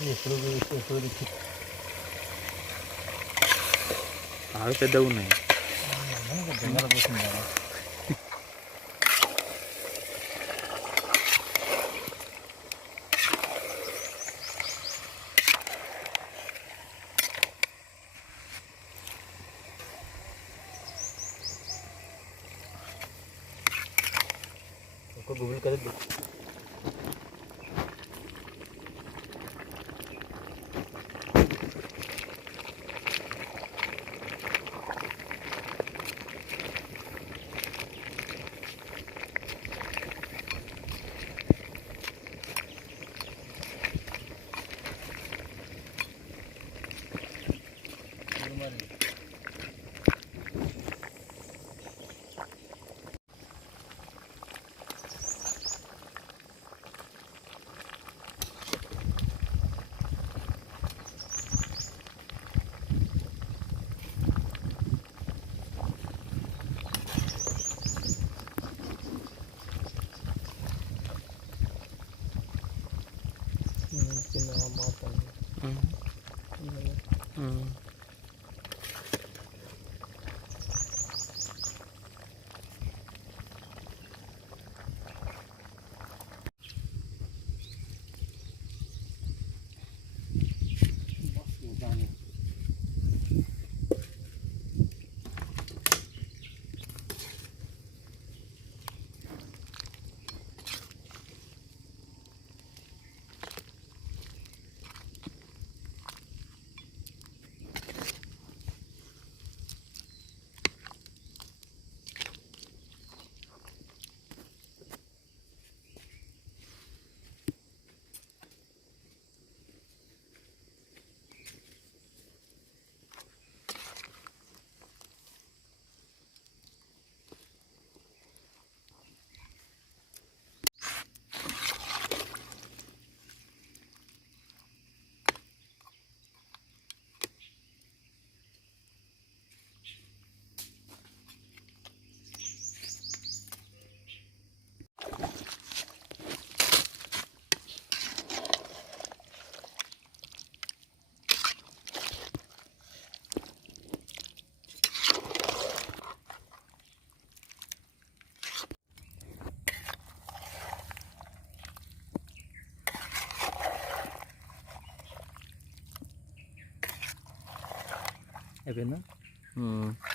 ini perlu dikit perlu dikit ada ke daun ni dengar bos ni Google kalau 嗯。Mm hmm. 에베는 음.